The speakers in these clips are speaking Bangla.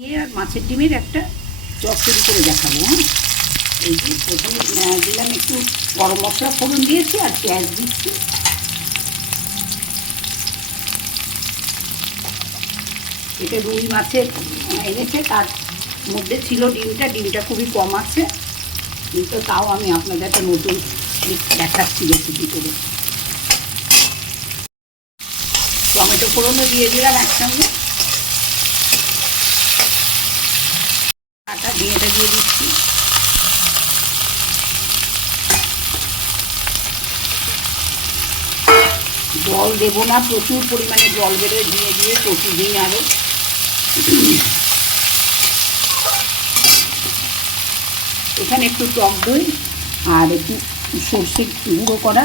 আর মাছের ডিমের একটা চচ্চড়ি করে দেখাবো। হ্যাঁ, এই যে প্রথমে দিলাম একটু গরম মশলা ফোড়ন দিয়েছি আর পেঁয়াজ দিচ্ছি। এটা রুই মাছের এনেছে, তার মধ্যে ছিল ডিমটা খুবই কম আছে, কিন্তু তাও আমি আপনাদের একটা নতুন দেখাচ্ছি রেসিপি করে। টমেটো ফোড়নও দিয়ে দিলাম একসঙ্গে, আটা দিয়ে দিচ্ছি। জল দেবো না, প্রচুর পরিমাণে জল বেরোয় দিয়ে প্রতিদিন আরও। এখানে একটু টক দই আর একটু সর্ষে গুঁড়ো করা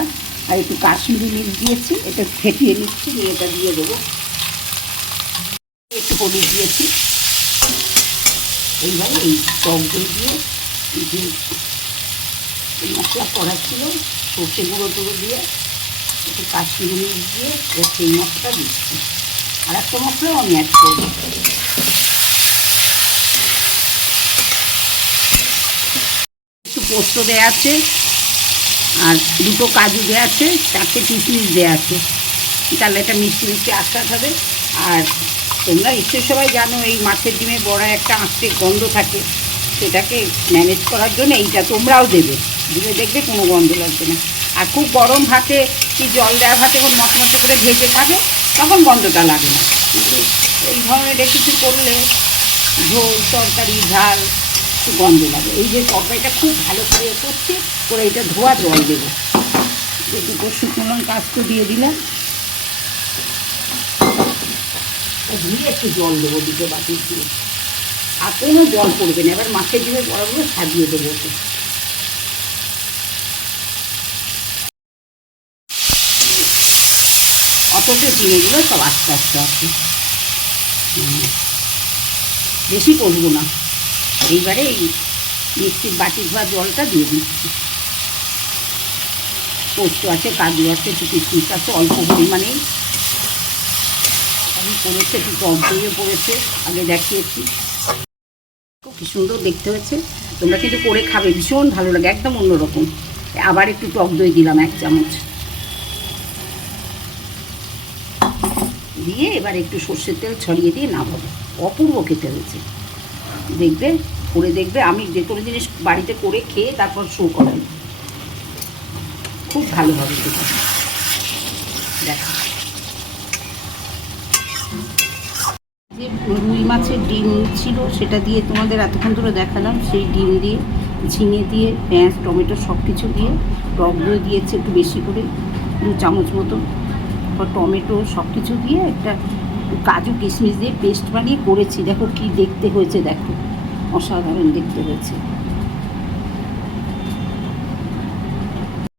আর একটু কাশ্মীরি মির্চ দিয়েছি, এটা ফেটিয়ে নিচ্ছি, নিয়ে এটা দিয়ে দেবো। একটু হলুদ দিয়েছি। এইভাবে এই টক দই দিয়ে যে মশলা করা ছিল, সর্ষে গুঁড়ো টুড়ো দিয়ে একটু কাশ্মীরি মির্চ দিয়ে সেই মশলাটা দিচ্ছি। আর একটা মশলাও আমি অ্যাড করব। একটু পোস্ত দেওয়া আছে আর দুটো কাজু দেওয়া আছে, 4টে কিশমিশ দেওয়া আছে, তাহলে এটা মিষ্টি মিষ্টি আস্বাদ হবে। আর তোমরা নিশ্চয়ই সবাই জানো এই মাছের ডিমে বড়া একটা আঁচড়ে গন্ধ থাকে, সেটাকে ম্যানেজ করার জন্য এইটা তোমরাও দেবে, দিলে দেখবে কোনো গন্ধ লাগবে না। আর খুব গরম ভাতে কি জল দেওয়া ভাতে যখন মচমচে করে ভেজে খাবে তখন গন্ধটা লাগে না, কিন্তু এই ধরনের রেসিপি করলে ঝোল তরকারি ঝাল একটু গন্ধ লাগে। এই যে তরকারিটা খুব ভালো করে করছি, করে এটা ধোয়া জল দেবো। দুটো শুকনো লঙ্কা আস্ত দিয়ে দিলাম, ধুয়ে একটু জল দেবো দুটো বাটি দিয়ে, আর কোনো জল পড়বে না। এবার মাছের ডিমের বড়াগুলো সাজিয়ে দেবো। অথচ ডিমগুলো সব আস্তে আস্তে আছে, বেশি করবো না। এইবারে এই মিক্সির বাটি ধোয়া জলটা দিয়ে দিচ্ছি। পোস্ত আছে, কাজু আছে, একটু কিশমিশ আছে, অল্প পরিমাণেই আমি করেছি, একটু টক দইও পড়েছে, আগে দেখিয়েছি। খুব সুন্দর দেখতে হয়েছে, তোমরা কিন্তু করে খাবে, ভীষণ ভালো লাগে, একদম অন্যরকম। আবার একটু টক দই দিলাম 1 চামচ দিয়ে, এবার একটু সর্ষের তেল ছড়িয়ে দিয়ে নামাবো। অপূর্ব খেতে হয়েছে, দেখবে করে দেখবে। আমি যে কোনো জিনিস বাড়িতে করে খেয়ে তারপর শো করাই, খুব ভালো হবে দেখো। দেখো যে রুই মাছের ডিম ছিল সেটা দিয়ে তোমাদের এতক্ষণ ধরে দেখালাম, সেই ডিম দিয়ে ঝিঙে দিয়ে পেঁয়াজ টমেটো সব কিছু দিয়ে টক দই দিয়েছে একটু বেশি করে, 2 চামচ মতো, টমেটো সব কিছু দিয়ে একটা কাজু কিশমিশ দিয়ে পেস্ট বানিয়ে করেছি। দেখো কি দেখতে হয়েছে, দেখো অসাধারণ দেখতে হয়েছে।